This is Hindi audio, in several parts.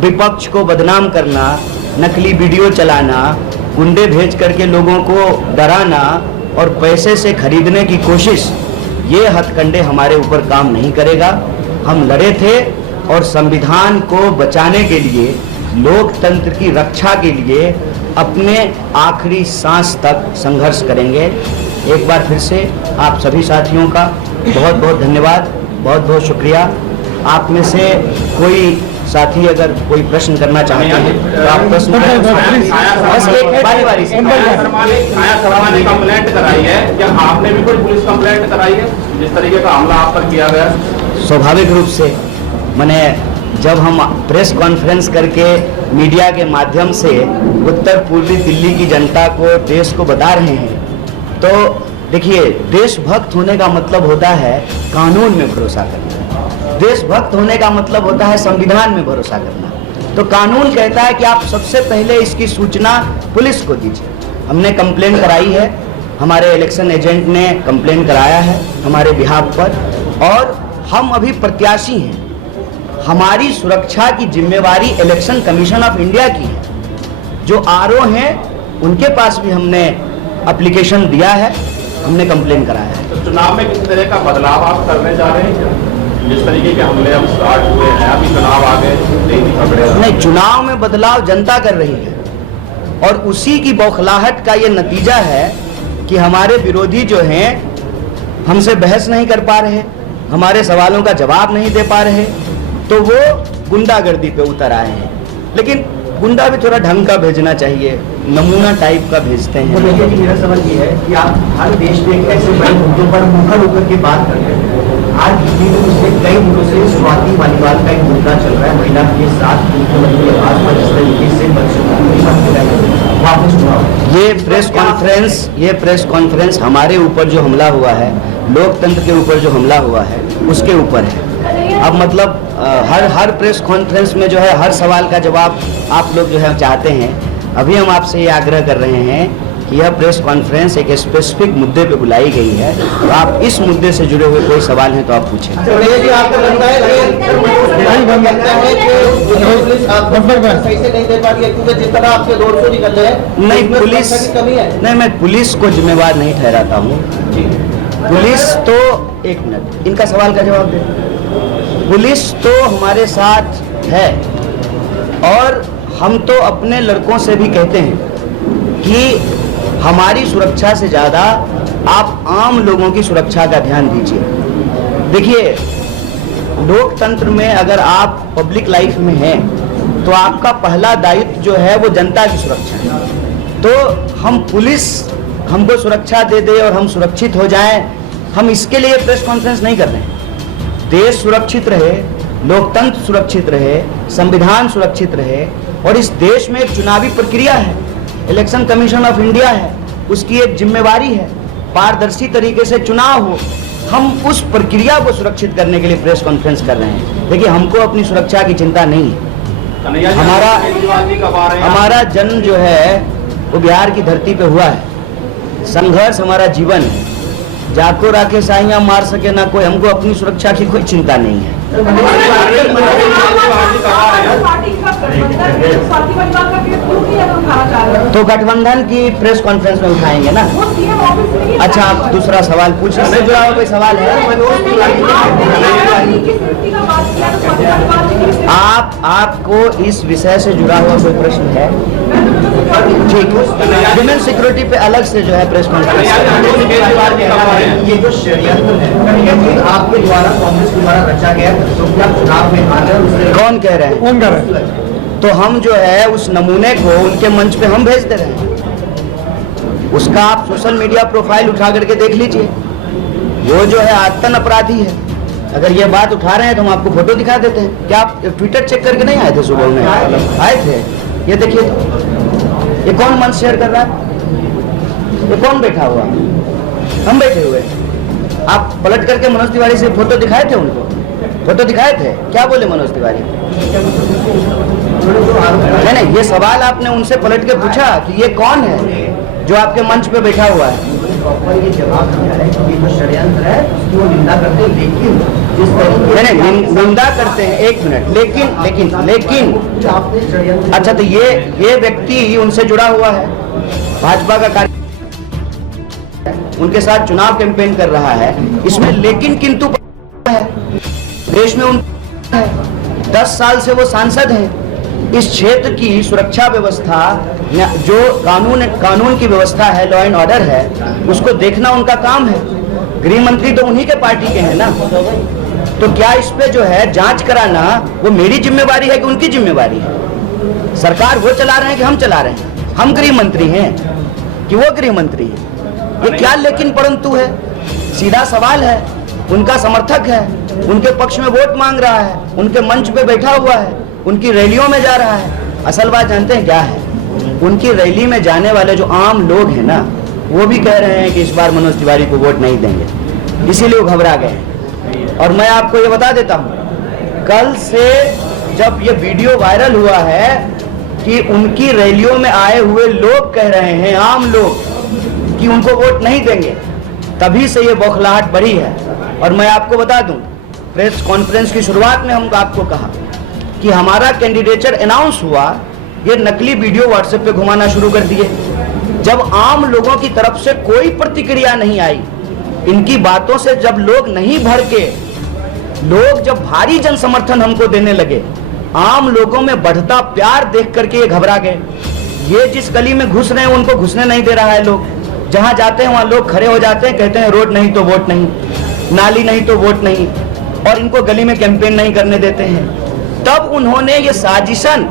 विपक्ष को बदनाम करना, नकली वीडियो चलाना, गुंडे भेज करके लोगों को डराना और पैसे से खरीदने की कोशिश, ये हथकंडे हमारे ऊपर काम नहीं करेगा। हम लड़े थे और संविधान को बचाने के लिए, लोकतंत्र की रक्षा के लिए अपने आखिरी सांस तक संघर्ष करेंगे। एक बार फिर से आप सभी साथियों का बहुत बहुत धन्यवाद, बहुत बहुत शुक्रिया। आप में से कोई साथी अगर कोई प्रश्न करना चाहते हैं तो आप प्रश्न करें। बस एक बारी से। कंप्लेंट कराई है, क्या आपने भी कोई पुलिस कंप्लेंट कराई है जिस तरीके का हमला आप पर किया गया? स्वाभाविक रूप से मैंने, जब हम प्रेस कॉन्फ्रेंस करके मीडिया के माध्यम से उत्तर पूर्वी दिल्ली की जनता को, देश को बता रहे हैं, तो देखिए, देशभक्त होने का मतलब होता है कानून में भरोसा करना। देशभक्त होने का मतलब होता है संविधान में भरोसा करना। तो कानून कहता है कि आप सबसे पहले इसकी सूचना पुलिस को दीजिए। हमने कंप्लेंट कराई है, हमारे इलेक्शन एजेंट ने कंप्लेंट कराया है हमारे बिहाफ पर, और हम अभी प्रत्याशी हैं। हमारी सुरक्षा की जिम्मेवारी इलेक्शन कमीशन ऑफ इंडिया की है। जो आरओ हैं उनके पास भी हमने एप्लीकेशन दिया है, हमने कंप्लेन कराया है। तो चुनाव में किस तरह का बदलाव आप करने जा रहे हैं? जिस तरीके के हमले अब स्टार्ट हुए हैं, अभी चुनाव आ गए, नहीं, चुनाव में बदलाव जनता कर रही है और उसी की बौखलाहट का ये नतीजा है कि हमारे विरोधी जो हैं हमसे बहस नहीं कर पा रहे, हमारे सवालों का जवाब नहीं दे पा रहे, तो वो गुंडागर्दी पे उतर आए हैं। लेकिन गुंडा भी थोड़ा ढंग का भेजना चाहिए, नमूना टाइप का भेजते हैं। तो देखिए, मेरा सवाल ये है कि आप हर देश में एक ऐसे बड़े मुद्दों पर मुखर होकर के बात करते हैं। आज दिल्ली में पिछले कई दिनों से स्वाति मालीवाल का एक मुद्दा चल रहा है, महिला के साथ मुख्यमंत्री आवास पर जिस तरीके से ये प्रेस कॉन्फ्रेंस हमारे ऊपर जो हमला हुआ है, लोकतंत्र के ऊपर जो हमला हुआ है, उसके ऊपर है। अब मतलब हर प्रेस कॉन्फ्रेंस में जो है हर सवाल का जवाब आप लोग जो है चाहते हैं। अभी हम आपसे ये आग्रह कर रहे हैं कि यह प्रेस कॉन्फ्रेंस एक स्पेसिफिक मुद्दे पे बुलाई गई है, तो आप इस मुद्दे से जुड़े हुए कोई सवाल हैं तो आप पूछें। नहीं, मैं पुलिस को जिम्मेवार नहीं ठहराता हूँ। पुलिस तो, एक मिनट, इनका सवाल का जवाब दे। पुलिस तो हमारे साथ है और हम तो अपने लड़कों से भी कहते हैं कि हमारी सुरक्षा से ज़्यादा आप आम लोगों की सुरक्षा का ध्यान दीजिए। देखिए, लोकतंत्र में अगर आप पब्लिक लाइफ में हैं तो आपका पहला दायित्व जो है वो जनता की सुरक्षा है। तो हम, पुलिस हमको सुरक्षा दे दे और हम सुरक्षित हो जाएं, हम इसके लिए प्रेस कॉन्फ्रेंस नहीं कर रहे हैं। देश सुरक्षित रहे, लोकतंत्र सुरक्षित रहे, संविधान सुरक्षित रहे, और इस देश में एक चुनावी प्रक्रिया है, इलेक्शन कमीशन ऑफ इंडिया है, उसकी एक जिम्मेवारी है, पारदर्शी तरीके से चुनाव हो। हम उस प्रक्रिया को सुरक्षित करने के लिए प्रेस कॉन्फ्रेंस कर रहे हैं। देखिए, हमको अपनी सुरक्षा की चिंता नहीं है। हमारा जन्म जो है वो बिहार की धरती पे हुआ है, संघर्ष हमारा जीवन है। जाको राखे साइयां मार सके ना कोई, हमको अपनी सुरक्षा की कोई चिंता नहीं है। तो गठबंधन की प्रेस कॉन्फ्रेंस में उठाएंगे ना। अच्छा, आप दूसरा सवाल पूछ रहे हैं, जुड़ा हुआ कोई सवाल है? आपको इस विषय से जुड़ा हुआ कोई प्रश्न है? ठीक है, वुमेन सिक्योरिटी पे अलग से जो है प्रेस कॉन्फ्रेंस। ये जो षड्यंत्र है आपके द्वारा, कांग्रेस के द्वारा रचा गया, तो क्या चुनाव में आ रहे? कौन कह रहे हैं? तो हम जो है उस नमूने को उनके मंच पे हम भेज दे रहे हैं। उसका आप सोशल मीडिया प्रोफाइल उठा करके देख लीजिए। वो जो है आतन अपराधी है। अगर ये बात उठा रहे हैं तो हम आपको फोटो दिखा देते हैं। क्या आप ट्विटर चेक करके नहीं आए थे? सुबह में आए थे। ये देखिए, ये कौन मंच शेयर कर रहा है? ये कौन बैठा हुआ? हम बैठे हुए। आप पलट करके मनोज तिवारी से फोटो दिखाए थे? उनको फोटो दिखाए थे? क्या बोले मनोज तिवारी? नहीं, ये सवाल आपने उनसे पलट के पूछा कि ये कौन है जो आपके मंच पे बैठा हुआ है? प्रॉपर ये जवाब दिया है कि ये जो षड्यंत्र है उसकी वो निंदा करते हैं, लेकिन जिस तरीके नहीं निंदा करते हैं, एक मिनट, लेकिन आपने षड्यंत्र, अच्छा तो ये व्यक्ति उनसे जुड़ा हुआ है, भाजपा का कार्य, उनके साथ चुनाव कैंपेन कर रहा है, इसमें लेकिन किंतु है, देश में उन 10 साल से वो सांसद हैं, इस क्षेत्र की सुरक्षा व्यवस्था, जो कानून की व्यवस्था है, लॉ एंड ऑर्डर है, उसको देखना उनका काम है। गृह मंत्री तो उन्हीं के पार्टी के हैं ना, तो क्या इस पे जो है जांच कराना वो मेरी जिम्मेवारी है कि उनकी जिम्मेवारी है? सरकार वो चला रहे हैं कि हम चला रहे हैं? हम गृह मंत्री हैं कि वो गृह मंत्री हैं? ये क्या लेकिन परंतु है? सीधा सवाल है। उनका समर्थक है, उनके पक्ष में वोट मांग रहा है, उनके मंच पे बैठा हुआ है, उनकी रैलियों में जा रहा है। असल बात जानते हैं क्या है? उनकी रैली में जाने वाले जो आम लोग हैं ना, वो भी कह रहे हैं कि इस बार मनोज तिवारी को वोट नहीं देंगे, इसीलिए वो घबरा गए हैं। और मैं आपको ये बता देता हूँ, कल से जब ये वीडियो वायरल हुआ है कि उनकी रैलियों में आए हुए लोग कह रहे हैं, आम लोग, कि उनको वोट नहीं देंगे, तभी से ये बौखलाहट बढ़ी है। और मैं आपको बता दूं, प्रेस कॉन्फ्रेंस की शुरुआत में हम आपको कहा कि हमारा कैंडिडेचर अनाउंस हुआ, ये नकली वीडियो व्हाट्सएप पे घुमाना शुरू कर दिए। जब आम लोगों की तरफ से कोई प्रतिक्रिया नहीं आई, इनकी बातों से जब लोग नहीं भड़के, लोग जब भारी जन समर्थन हमको देने लगे, आम लोगों में बढ़ता प्यार देख करके ये घबरा गए। ये जिस गली में घुस रहे हैं उनको घुसने नहीं दे रहा है लोग, जहां जाते हैं वहां लोग खड़े हो जाते हैं, कहते हैं रोड नहीं तो वोट नहीं, नाली नहीं तो वोट नहीं, और इनको गली में कैंपेन नहीं करने देते हैं। तब उन्होंने ये साजिशन,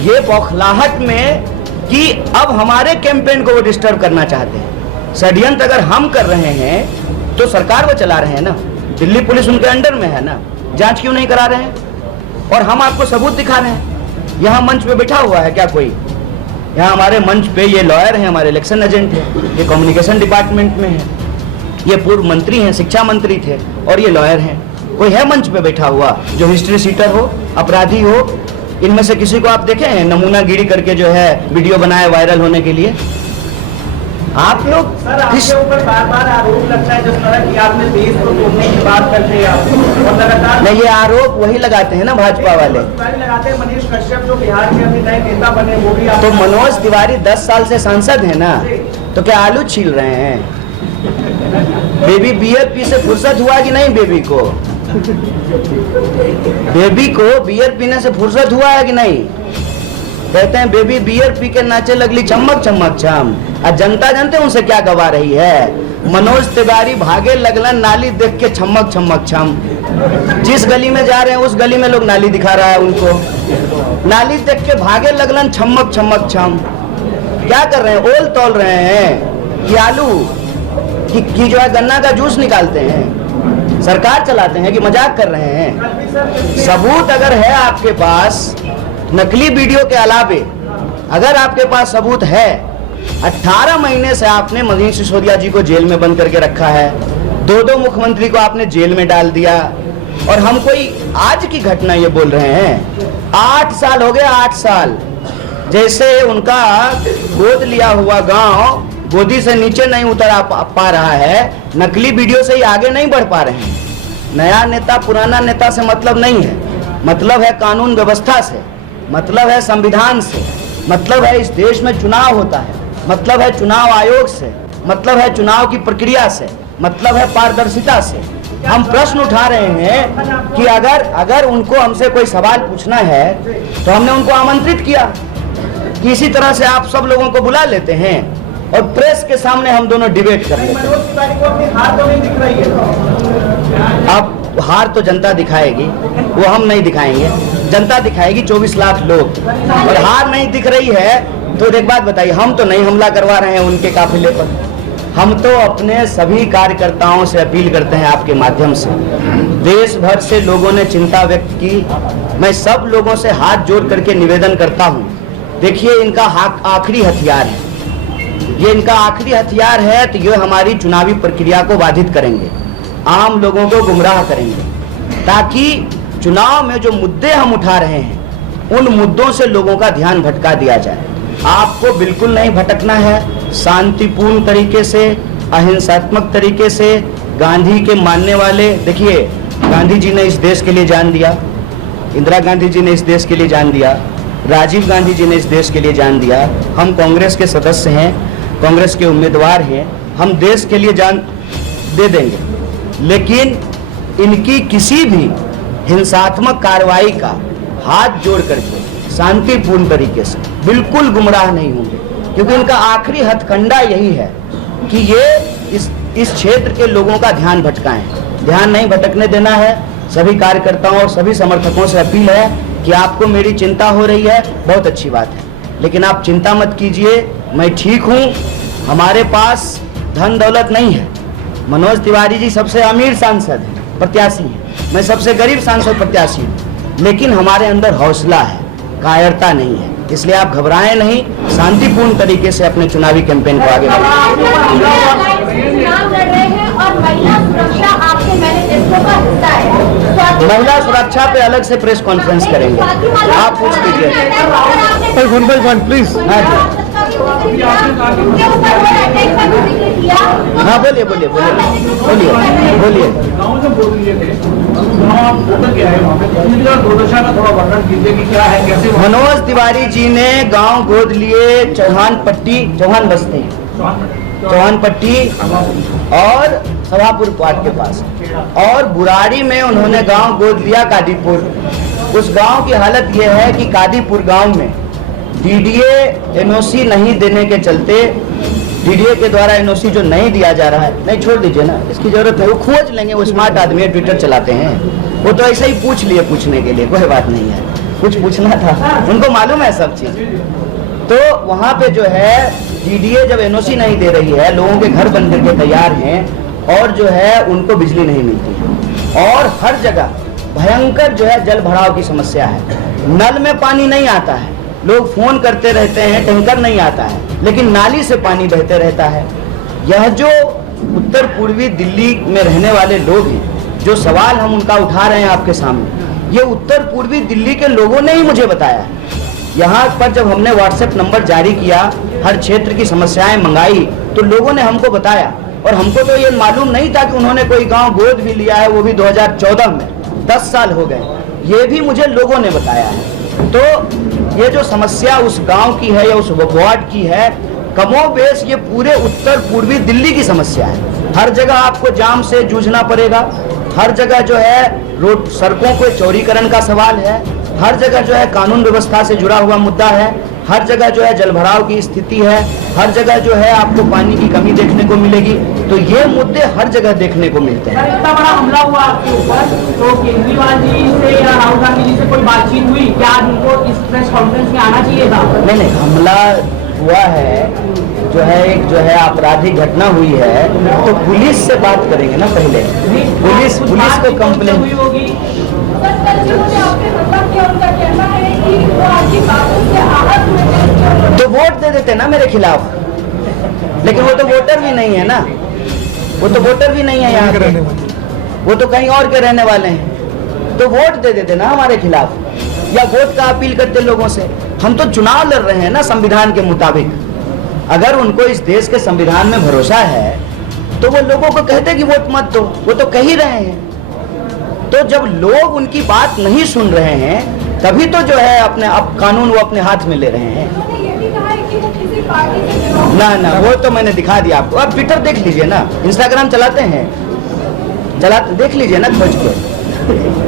ये बौखलाहट में कि अब हमारे कैंपेन को वो डिस्टर्ब करना चाहते हैं। षड्यंत्र अगर हम कर रहे हैं तो सरकार वो चला रहे हैं ना, दिल्ली पुलिस उनके अंडर में है ना, जांच क्यों नहीं करा रहे हैं? और हम आपको सबूत दिखा रहे हैं। यहाँ मंच पे बैठा हुआ है क्या कोई? यहाँ हमारे मंच पे ये लॉयर हैं, हमारे इलेक्शन एजेंट है, ये कम्युनिकेशन डिपार्टमेंट में है, ये पूर्व मंत्री हैं, शिक्षा मंत्री थे, और ये लॉयर हैं। कोई है मंच पे बैठा हुआ जो हिस्ट्री सीटर हो, अपराधी हो? इनमें से किसी को आप देखे हैं नमूनागिरी करके जो है वीडियो बनाए वायरल होने के लिए? आप लोग सर, आपके ऊपर बार-बार आरोप लगता है जिस तरह की आपने देश को तोड़ने की बात करते हैं आप, और लगातार नहीं, ये आरोप वही लगाते हैं ना भाजपा वाले। लगाते हैं। मनीष कश्यप जो बिहार के अभी नए नेता बने, वो भी तो मनोज तिवारी 10 साल से सांसद है ना, तो क्या आलू छील रहे हैं? बेबी बियर पी से फुर्सत हुआ कि नहीं? बेबी को बियर पीने से फुर्सत हुआ है कि नहीं? कहते हैं बेबी बियर पी के नाचे लगली चमक चमक चम। और जनता जानते हैं उनसे क्या गवा रही है? मनोज तिवारी भागे लगलन नाली देख के छमक छमक छम। जिस गली में जा रहे हैं उस गली में लोग नाली दिखा रहा है उनको, नाली देख के भागे लगलन छमक छमक छम। क्या कर रहे हैं? ओल तोल रहे हैं कि आलू कि जो है गन्ना का जूस निकालते हैं? सरकार चलाते हैं कि मजाक कर रहे हैं? सबूत अगर है आपके पास, नकली वीडियो के अलावे अगर आपके पास सबूत है, 18 महीने से आपने मनीष सिसोदिया जी को जेल में बंद करके रखा है, 2 मुख्यमंत्री को आपने जेल में डाल दिया, और हम कोई आज की घटना ये बोल रहे हैं? 8 साल हो गए, 8 साल। जैसे उनका गोद लिया हुआ गांव गोदी से नीचे नहीं उतर पा रहा है, नकली वीडियो से ही आगे नहीं बढ़ पा रहे हैं। नया नेता पुराना नेता से मतलब नहीं है, मतलब है कानून व्यवस्था से, मतलब है संविधान से, मतलब है इस देश में चुनाव होता है, मतलब है चुनाव आयोग से, मतलब है चुनाव की प्रक्रिया से, मतलब है पारदर्शिता से। हम प्रश्न उठा रहे हैं कि अगर उनको हमसे कोई सवाल पूछना है तो हमने उनको आमंत्रित किया कि इसी तरह से आप सब लोगों को बुला लेते हैं और प्रेस के सामने हम दोनों डिबेट कर लेते हैं। अब हार तो जनता दिखाएगी, वो हम नहीं दिखाएंगे, जनता दिखाएगी, 24 लाख लोग। और हार नहीं दिख रही है तो एक बात बताइए, हम तो नहीं हमला करवा रहे हैं उनके काफिले पर, हम तो अपने सभी कार्यकर्ताओं से अपील करते हैं आपके माध्यम से। देश भर से लोगों ने चिंता व्यक्त की, मैं सब लोगों से हाथ जोड़ करके निवेदन करता हूं, देखिए इनका आखिरी हथियार है, ये इनका आखिरी हथियार है, तो ये हमारी चुनावी प्रक्रिया को बाधित करेंगे, आम लोगों को गुमराह करेंगे, ताकि चुनाव में जो मुद्दे हम उठा रहे हैं उन मुद्दों से लोगों का ध्यान भटका दिया जाए। आपको बिल्कुल नहीं भटकना है, शांतिपूर्ण तरीके से अहिंसात्मक तरीके से गांधी के मानने वाले, देखिए गांधी जी ने इस देश के लिए जान दिया, इंदिरा गांधी जी ने इस देश के लिए जान दिया, राजीव गांधी जी ने इस देश के लिए जान दिया। हम कांग्रेस के सदस्य हैं, कांग्रेस के उम्मीदवार हैं, हम देश के लिए जान दे देंगे, लेकिन इनकी किसी भी हिंसात्मक कार्रवाई का हाथ जोड़ करके शांतिपूर्ण तरीके से बिल्कुल गुमराह नहीं होंगे, क्योंकि इनका आखिरी हथकंडा यही है कि ये इस क्षेत्र के लोगों का ध्यान भटकाएं। ध्यान नहीं भटकने देना है। सभी कार्यकर्ताओं और सभी समर्थकों से अपील है कि आपको मेरी चिंता हो रही है, बहुत अच्छी बात है, लेकिन आप चिंता मत कीजिए, मैं ठीक हूँ। हमारे पास धन दौलत नहीं है। मनोज तिवारी जी सबसे अमीर सांसद हैं, प्रत्याशी हैं, मैं सबसे गरीब सांसद प्रत्याशी हूँ, लेकिन हमारे अंदर हौसला है, कायरता नहीं है। इसलिए आप घबराएं नहीं, शांतिपूर्ण तरीके से अपने चुनावी कैंपेन को आगे महिला सुरक्षा पे अलग से प्रेस कॉन्फ्रेंस करेंगे, आप पूछ लीजिए। प्लीज हाँ बोलिए बोलिए बोलिए बोलिए बोलिए। मनोज तिवारी जी ने गांव गोद लिए चौहान बस्ती, चौहान पट्टी और सभापुर क्वार्ट के पास, और बुराड़ी में उन्होंने गांव गोद लिया कादीपुर। उस गांव की हालत यह है कि कादीपुर गांव में डीडीए एनओसी नहीं देने के चलते, डीडीए के द्वारा एनओसी जो नहीं दिया जा रहा है, नहीं छोड़ दीजिए ना, इसकी जरूरत नहीं, वो खोज लेंगे, वो स्मार्ट आदमी है, ट्विटर चलाते हैं, वो तो ऐसे ही पूछ लिए पूछने के लिए, कोई बात नहीं है, कुछ पूछना था, उनको मालूम है सब चीज। तो वहाँ पे जो है डीडीए जब एनओसी नहीं दे रही है, लोगों के घर बन करके तैयार हैं और जो है उनको बिजली नहीं मिलती है, और हर जगह भयंकर जो है जल भराव की समस्या है। नल में पानी नहीं आता है, लोग फोन करते रहते हैं, टैंकर नहीं आता है, लेकिन नाली से पानी बहते रहता है। यह जो उत्तर पूर्वी दिल्ली में रहने वाले लोग हैं, जो सवाल हम उनका उठा रहे हैं आपके सामने, ये उत्तर पूर्वी दिल्ली के लोगों ने ही मुझे बताया है। यहाँ पर जब हमने व्हाट्सएप नंबर जारी किया, हर क्षेत्र की समस्याएं मंगाई, तो लोगों ने हमको बताया, और हमको तो ये मालूम नहीं था कि उन्होंने कोई गांव गोद भी लिया है, वो भी 2014 में, 10 साल हो गए, ये भी मुझे लोगों ने बताया है। तो ये जो समस्या उस गांव की है या उस वार्ड की है, कमोबेश ये पूरे उत्तर पूर्वी दिल्ली की समस्या है। हर जगह आपको जाम से जूझना पड़ेगा, हर जगह जो है रोड सड़कों को चौड़ीकरण का सवाल है, हर जगह जो है कानून व्यवस्था से जुड़ा हुआ मुद्दा है, हर जगह जो है जलभराव की स्थिति है, हर जगह जो है आपको पानी की कमी देखने को मिलेगी। तो ये मुद्दे हर जगह देखने को मिलते हैं। इतना बड़ा हमला हुआ आपके ऊपर, तो केजरीवाल जी से या राहुल गांधी जी से कोई बातचीत हुई क्या? आज उनको इस प्रेस कॉन्फ्रेंस में आना चाहिए था? नहीं, हमला हुआ है, जो है एक जो है आपराधिक घटना हुई है, तो पुलिस से बात करेंगे ना पहले, पुलिस को कंप्लेन हुई होगी। तो वोट दे देते ना मेरे खिलाफ, लेकिन वो तो वोटर भी नहीं है ना, वो तो वोटर भी नहीं है यहाँ के, वो तो कहीं और के रहने वाले हैं, तो वोट दे देते ना हमारे खिलाफ, या वोट का अपील करते लोगों से। हम तो चुनाव लड़ रहे हैं ना संविधान के मुताबिक। अगर उनको इस देश के संविधान में भरोसा है तो वो लोगों को कहते कि वोट मत दो, वो तो कह ही रहे हैं। तो जब लोग उनकी बात नहीं सुन रहे हैं, तभी तो जो है अपने अब कानून वो अपने हाथ में ले रहे हैं। ना वो तो मैंने दिखा दिया आपको। आप ट्विटर देख लीजिए ना, इंस्टाग्राम चलाते हैं, देख लीजिए ना खोज के।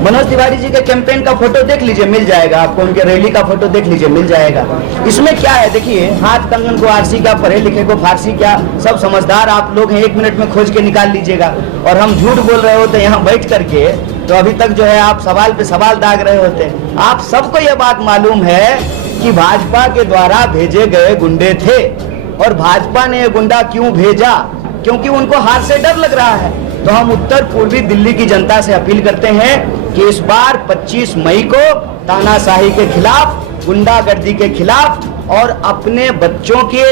मनोज तिवारी जी के कैंपेन का फोटो देख लीजिए, मिल जाएगा आपको, उनके रैली का फोटो देख लीजिए, मिल जाएगा। इसमें क्या है देखिए, हाथ कंगन को आरसी क्या, पढ़े लिखे को फारसी क्या, सब समझदार आप लोग हैं, 1 मिनट में खोज के निकाल लीजिएगा। और हम झूठ बोल रहे होते यहाँ बैठ करके, तो अभी तक जो है आप सवाल पे सवाल दाग रहे होते। आप सबको यह बात मालूम है कि भाजपा के द्वारा भेजे गए गुंडे थे, और भाजपा ने ये गुंडा क्यों भेजा? क्योंकि उनको हाथ से डर लग रहा है। तो हम उत्तर पूर्वी दिल्ली की जनता से अपील करते हैं कि इस बार 25 मई को तानाशाही के खिलाफ, गुंडागर्दी के खिलाफ और अपने बच्चों के,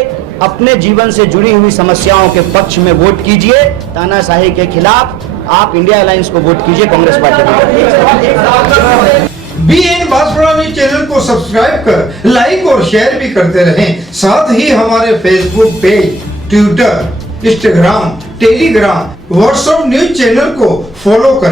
अपने जीवन से जुड़ी हुई समस्याओं के पक्ष में वोट कीजिए। तानाशाही के खिलाफ आप इंडिया अलायंस को वोट कीजिए, कांग्रेस पार्टी को। BN बांसवाड़ा न्यूज चैनल को सब्सक्राइब कर लाइक और शेयर भी करते रहें। साथ ही हमारे Facebook page, Twitter Instagram, Telegram, WhatsApp news channel को फॉलो करें।